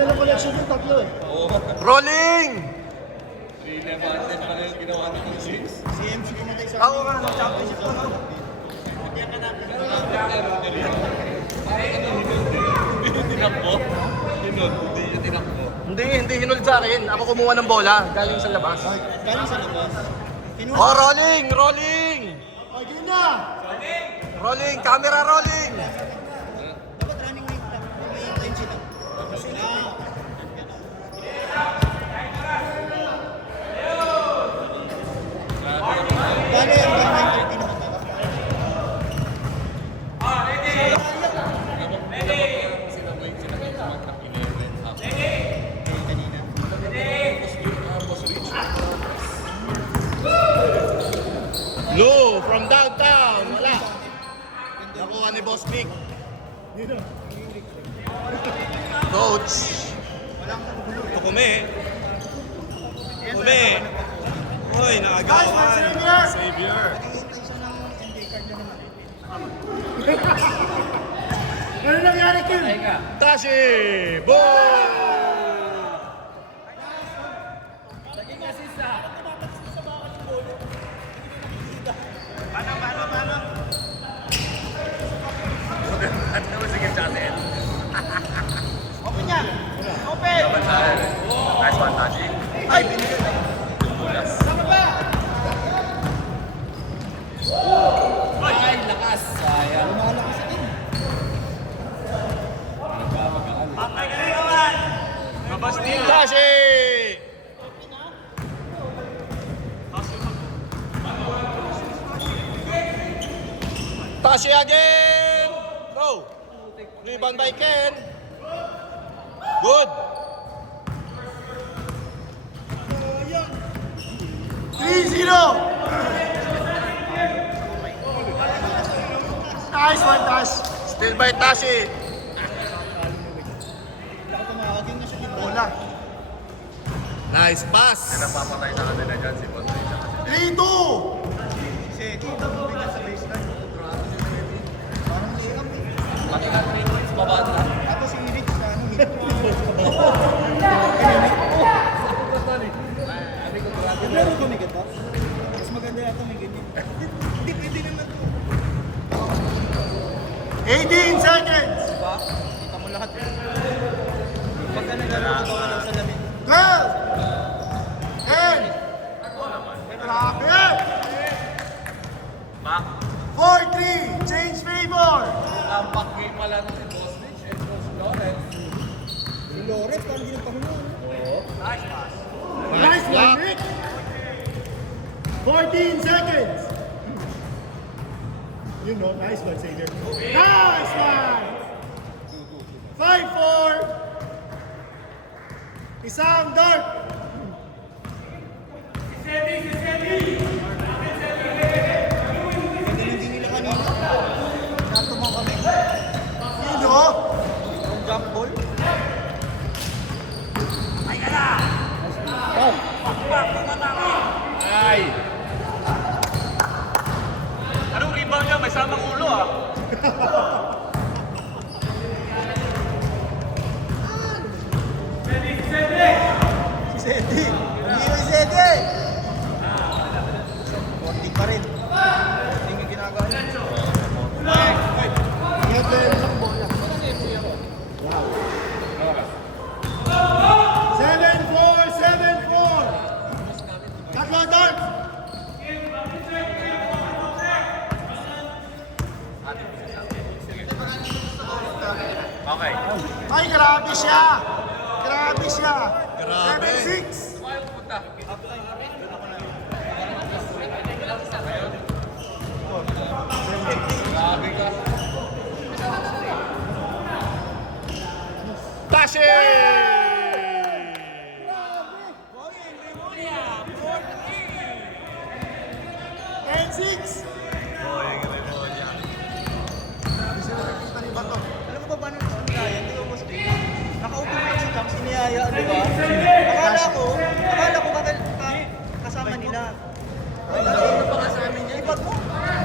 dalang collection yung tatlo eh. Rolling! 3-11 pa rin ginawa ng 6. CMC kumatay sa Ako nga, nag-championship ko na. Hindi tinakbo. Hindi niya tinakbo. Hindi hinul sa akin. Ako kumuha ng bola, galing sa labas. Galing sa labas. Oh, rolling! Rolling! Oh, yun na! Rolling! Camera rolling! Dapat running rate lang. May time sila. Sila. Bale, hanggang 9:30 naman tayo. Sinabay sila ng mag ng 11 up. Kanina. Low from downtown. Wala. Nakuha ni Boss Nick. Coach. Kume. Kume. Hoy, naagawan. Savior. Naghihintay siya ng ND card na naman. Ano nangyari, Kim? Tashi! Boom! Open niya! Open! Nice one, Tashi. Ay, binigyan na. Bulas. Saka ba? Ay, lakas. Sayang. Lumalakas sa team. Tashi! Tashi again! Go! Rebound by Ken. Good! 3-0! Nice one, Tash! Still by Tashi. Tumawagin na siya ni Bola. Nice pass. Napapatay sa kanila dyan si Bondoy. 3-2! Si Tito, bumigay sa baseline. Parang si Kap eh. Pati nga 3 points, babaan lang. Tapos si Rich sa ano, mid. Naglaro ko may ganda. Mas maganda yata may ganyan. Hindi pwede naman to. 18 seconds! Diba? Kita mo lahat eh. Pagka naglaro ko lang sa lamin. 12! 10! Grabe! Back. 4-3! Change favor! Lampak game pala ng si Boss Rich and Boss Lawrence. Si Lawrence parang hindi nagpahunan. Nice pass. Nice one, Rick! 14 seconds! You know, nice one, Xavier. Nice one! 5-4! Isang dart! Hindi nila kanina. Natumang kami. Yun o! Yung jump ball. Ay! Anong rebound niya? May samang ulo ah. Si Sedi! Hindi si Sedi! Konting pa rin. Hindi nga ginagawa niya. Kaya pwede lang bola. 7-4! 7-4! Tatlo dart! Okay. Ay, grabe siya! Grabe siya! Grabe. 7-6! Ayaw punta. Grabe ka. Tashi! And 6! Alam mo ba paano ito yan? Di ba, Boss Jay? Nakaupo lang si Champs, iniyaya, di ba? Akala ko kasama nila. Ay, ano pa nga sa amin yan? Iba to?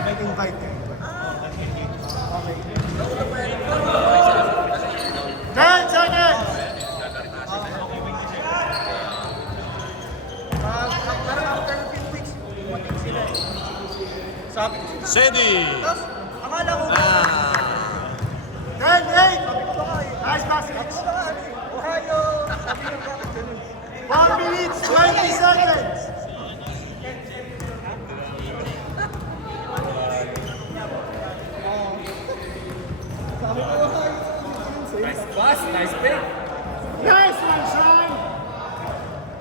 May invite eh. Okay. 10 seconds! Sabi ko, Sedi. tapos, akala ko, Ah. 10-8. sabi ko baka eh. Nice passage. Sabi ko baka ano eh, Ohio. Sabi ko bakit ganun. 1 minute, 20 seconds. Sabi ko Ohio. Nice pass, nice pick. Nice one, Sean.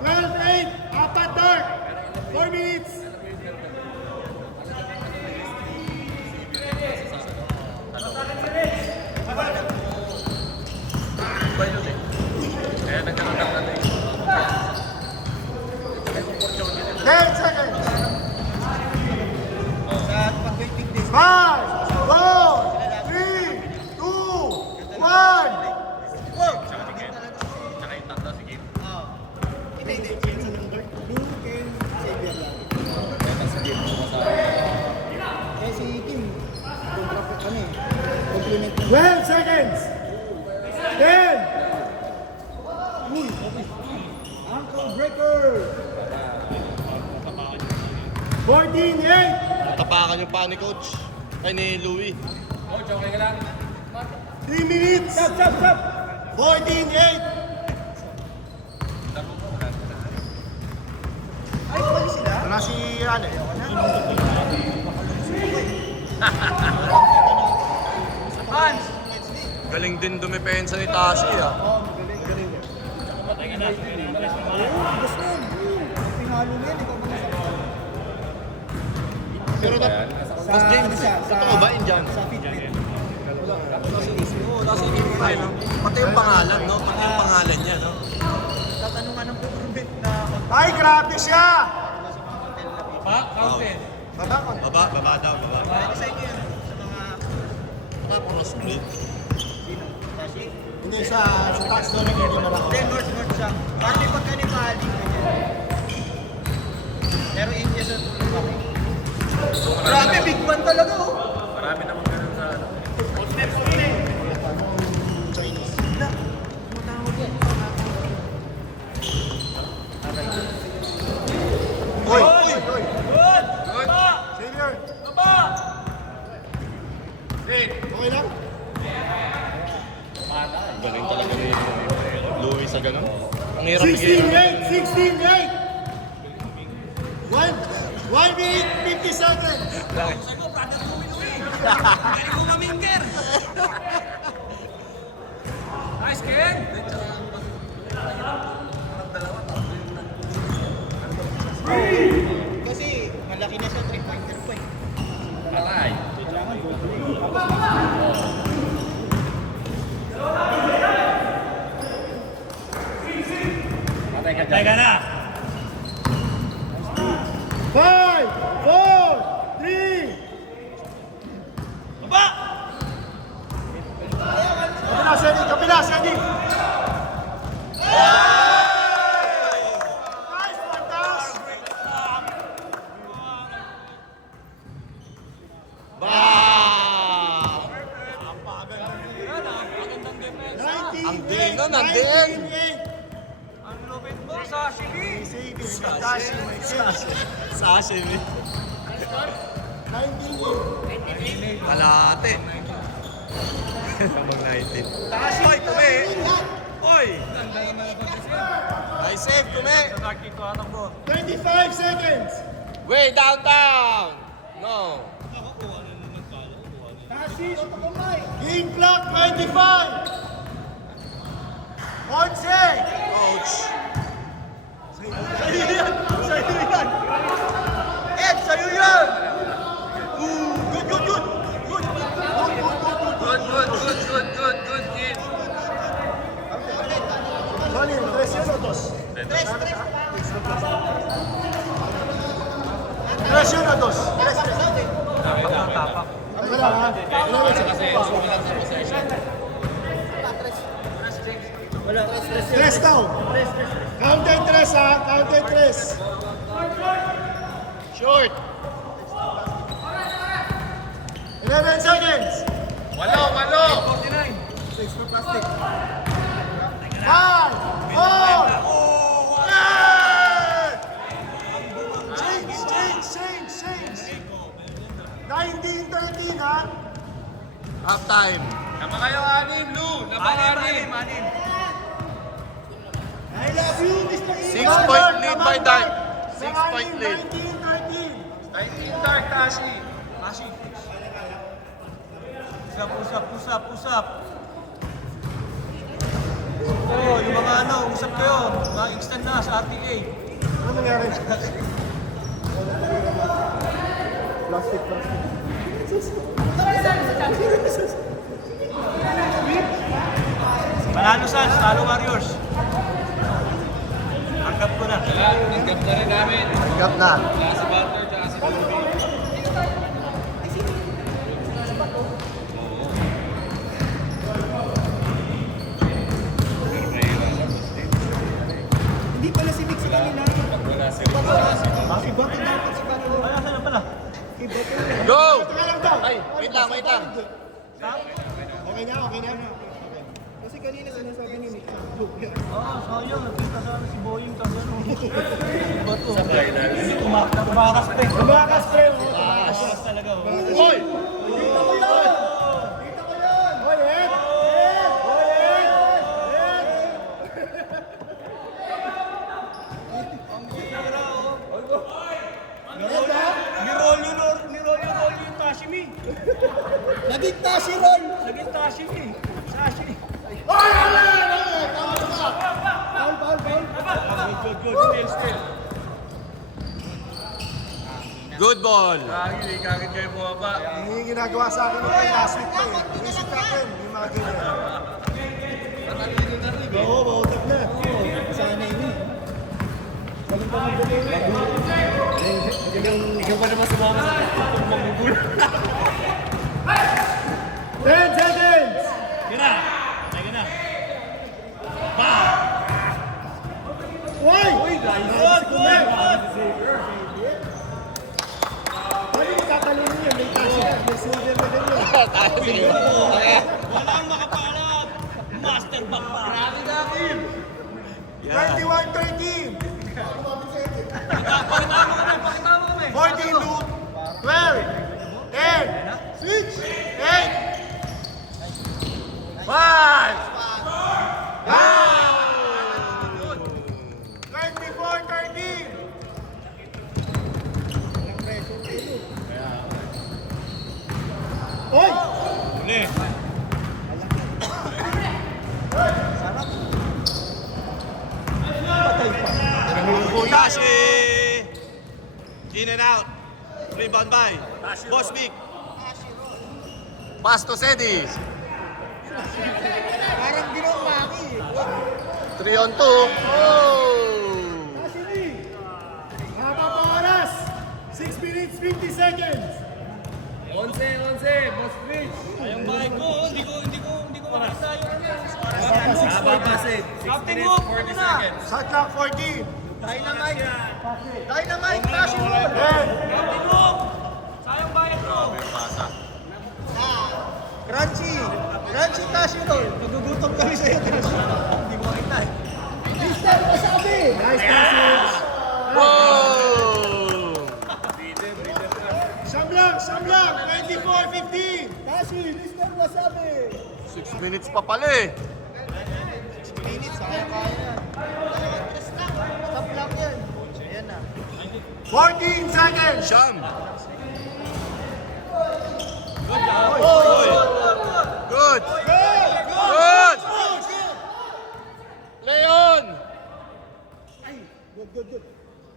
12-8. Apat dark. 4 minutes. Kaya nagkakaroon na eh. 10 seconds. Sa pag-waiting days. 5, 4, 3, 2, 1. Wow! Tsaka yung tatlo, sige. Hindi. Blue Ken Xavier lang. Eh si Kim, contract ano eh. Compliment na. 12 seconds. 10. Uy! Ankle breaker! 14-8. Tapakan yung pa ni Coach. Ay, ni Louie. Coach, okay ka lang? 3 minutes. Chop, chop, chop! 14-8. Ay, pali sila? Wala si ano eh. Hans! Galing din dumepensa ni Tashi ah. Oh, galing, galing. Oo, gusto yun. Pinalo mo yan, ikaw muna sa Pero Sa ano siya? totoo ba Indian? Sa Fitbit. Oo, nasa inip pa no? Pati yung pangalan, no? Pati yung pangalan niya, no? Tatanungan ng government na Ay, grabe siya. Pa, counted. Baba daw, baba. Pwede sa inyo yan. Sa mga Tapos split. sino? Sashi? Hindi sa tax doon hindi malaki. Hindi, north siya. Bali pagka ni Mali, ganyan. Pero India sa tulong kami. Grabe, big man talaga oh. Marami naman ganun sa ano. Wala. Tumutawag yan. Oy! Oy! Senior! Okay lang? Galing talaga ni Louie sa ganun. Ang hirap bigyan. 16-8! 1 minute, 50 seconds! Nice, Ken! Kasi malaki na siya, 3-pointer pa eh. Patay. Kailangan goal. Patay ka dyan. Patay ka na! 5, 4, 3. Kapila, Sandy! Nice one, Tash! Bam! 19, Ang diin nun, ang diin. 19-8. Ang lupit mo, Sashimi! Tashi, may Sashimi. 19-8. Kalate. Kamang 19. Oy, kume! Oy! Nice save, kume! 25 seconds! Way downtown! No. Tashi, oto kamay! Game clock 25! 11! Coach. Sa'yo yan! Sa'yo yan! Ed, sa'yo yan! Good, good, good! Good! Good, kid. Solid, 3 yun o 2? Tres! 3 yun o 2? Tapak. Wala ha? Kasi wala sa possession. Wala, tres. 3 daw. Counted 3 ha, counted 3. Short. 11 seconds. Walo! 5, 4, change. Half time. Tama kayo, anim, Lu. Napaka-anim. I love you, Mr. Ivan. 6-point lead by Dark. 6-point lead. 19 Dark, Tashi. Tashi. Push up. Oh, yung mga usap kayo. Mga extend na sa RTA. Ano nangyari? Plastic. Panalo Sans, talo Warriors. Tanggap ko na. Wala, tanggap na rin namin. Tanggap na. Wala si Butter, tsaka si Bobby. Pero mahirap sa state. Hindi pala si Vic sa kanila. Pag wala si Rick, tsaka si Bobby. Bakit bakit dapat si Bato? Wala, saan na pala? Go! Teka lang daw. Ay, wait lang. Okay na. Kasi kanina sinasabi ni Nick. Sayang. Nakita sana si Boying kami. Bato. Sabay na. Tumakas pa eh. Lumakas, pre. Tumakas talaga. Hoy! Dito ko yan. Hoy, Ed. Nirol yung Tashimi. Naging tashi roll. Naging Tashimi. Sashi. Hoy, tama ka. Foul. Still. Good ball. Kagit kayo bumaba. Hindi yung ginagawa sa akin ng last week pa eh. Inisip ka akin, hindi mga ganyan. Natalino na rin. Oo, bautak na. Sana ini. Ikaw pa naman sumama sa kung magbubula. 10 seconds! Uy! Paano mo tatalon niya? May tashi na. May silver na ganyan. Walang makapaalam. Master back pa. Grabe natin. 21-13. Pakita mo kami. 14 to 12. 10. Switch. 8. 5. 24-13. Oy! Tashi! In and out. Rebound by Bosvik. Pass to Sedi. Parang ginawaki. 3 on 2. Oh! Haba pa oras. 6 minutes, 50 seconds. 11, Boss Rich. Ayong bahay ko. Hindi ko makita yung Haba pa, Sid. 6 Captain minutes, Hook, 40 ano na? seconds. Shot clock 14. Dynamite, Tashi roll. 10. Captain Hook. Sayang bahay ko. Crunchy Tashi roll. Nagugutom kami sa'yo. Hindi mo makita eh. Mr. Wasabi. Nice passage. Whoa! Samlang. 24-15. Tashi, Mr. Wasabi. 6 minutes pa pala eh. 6 minutes, sayang kaya yan. Stop lang yan. Ayan na. 14 seconds. Sham. Good. Good. Good. Leon. Good.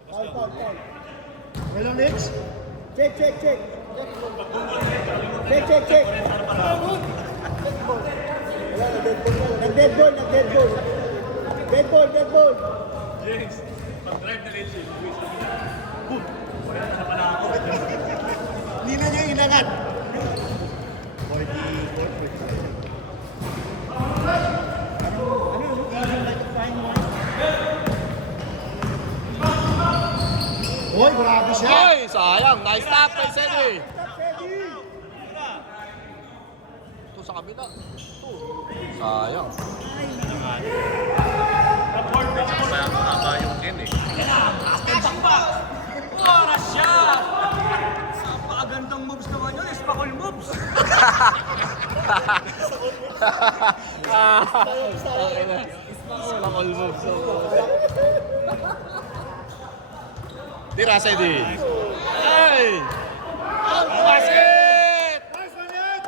Foul. Hello, Nix. Check. Check. Nag-dead ball. Dead ball. James, pag-drive na rin siya. Hindi na niya inangat. Hoy, grabe siya. Ay, sayang. Nice stop kay Sedi. Ito sa kabila. Ito. Sayang. Haba yung kin eh. Oras siya! Napakagandang moves naman yun. Spakol moves. all moves. Tira, Sedi. Ay! Basket! Nice one yan!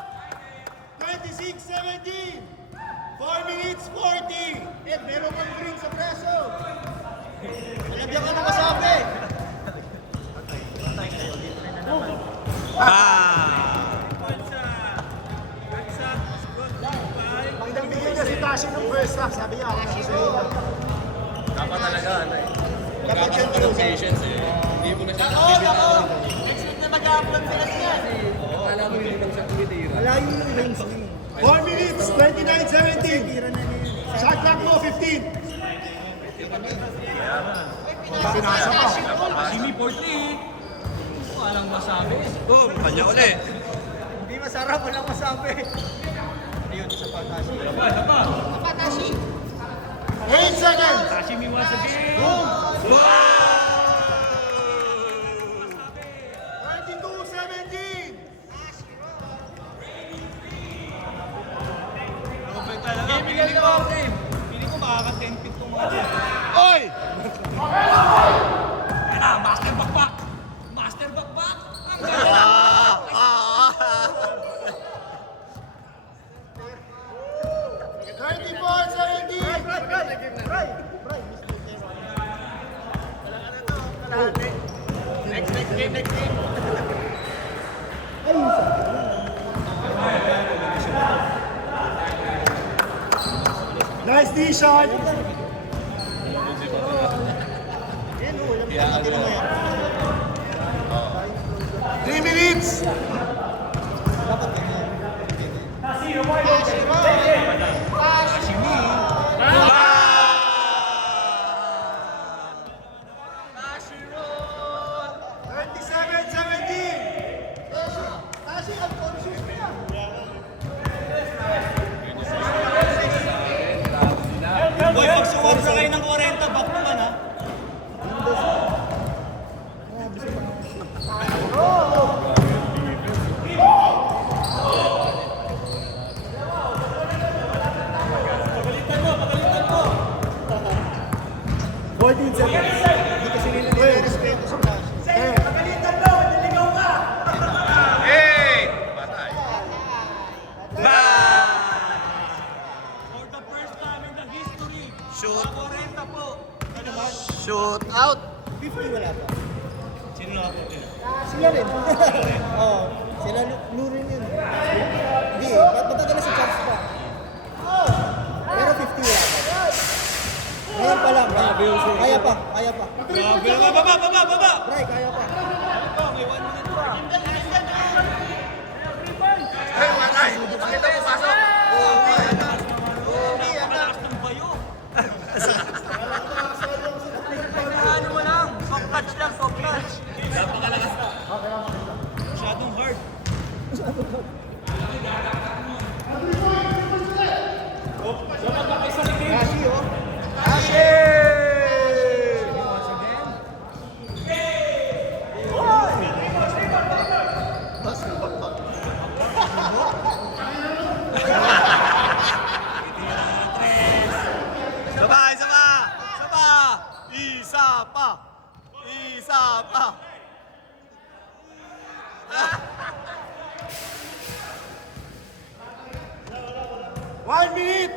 26-17! 4 minutes 40! Meron kang green sa preso! Nalagyan ka na masabi. Pagdating niya si Tashi nung first half, sabi niya, ako na sa iyo. Dapat talaga, ano eh. Dapat Magkakaroon ka ng patience eh. Hindi mo na siya Oo, ako. Next week na mag-upload sila siya. Akala mo hindi lang siya tumitira. Malayo yung range niya. 4 minutes 29-17! Tira na niya. Shot clock mo, 15! Pinasa pa. Jimmy Portly. Walang masabi. Boom! Kanya uli. Hindi masarap, walang masabi. Ayun, sa patashi. Patashi. 8 seconds! Sashimi once again. Boom! Wow! 22-17! Galing ko, Tim. Pili ko makaka-10 feet itong mga dyan. Oy! Yan na, master backpack. Master backpack. Ang galing. Next game. Nice D-shot! Yan o, walang makakatira mo yan. 3 minutes! Dapat ganyan. Boy, pag sumobra kayo ng 40, back naman ha. Pagalitan mo. 14 seconds. Hindi kasi nila nire-respeto sa class. Pagalitan mo! Niligaw ka! For the first time in the history, Shoot. 40 po. Shoot out. 50 wala pa. Sino nakapunta? Sila rin. Oo. Sila lurin yun. Hindi, matagalas sa chance pa. Pero 50 wala pa. Ngayon pa lang. Kaya pa. Grabe naman, baba! Bray, kaya pa. May 1 minute pa. Pakita mo pasok. Malakas ng bayo. Ano mo lang, soft touch lang, soft touch. Napakalakas na. Masyadong hard. Rashi, oh. Isa pa. One minute!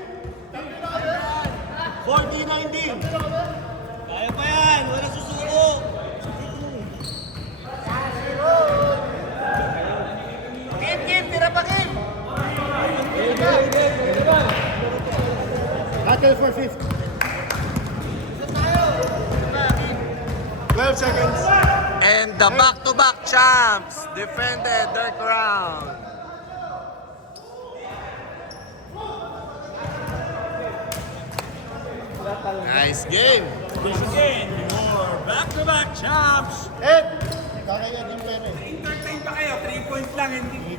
40-19! Kaya pa yan, wala susuko. Game, tira pa game. Battle for 5th. 12 seconds. And the back-to-back champs defended their crown. Nice game. Once again, your back-to-back champs. Ed! Kakaya din pera eh. Entertain pa kayo, 3 points lang, hindi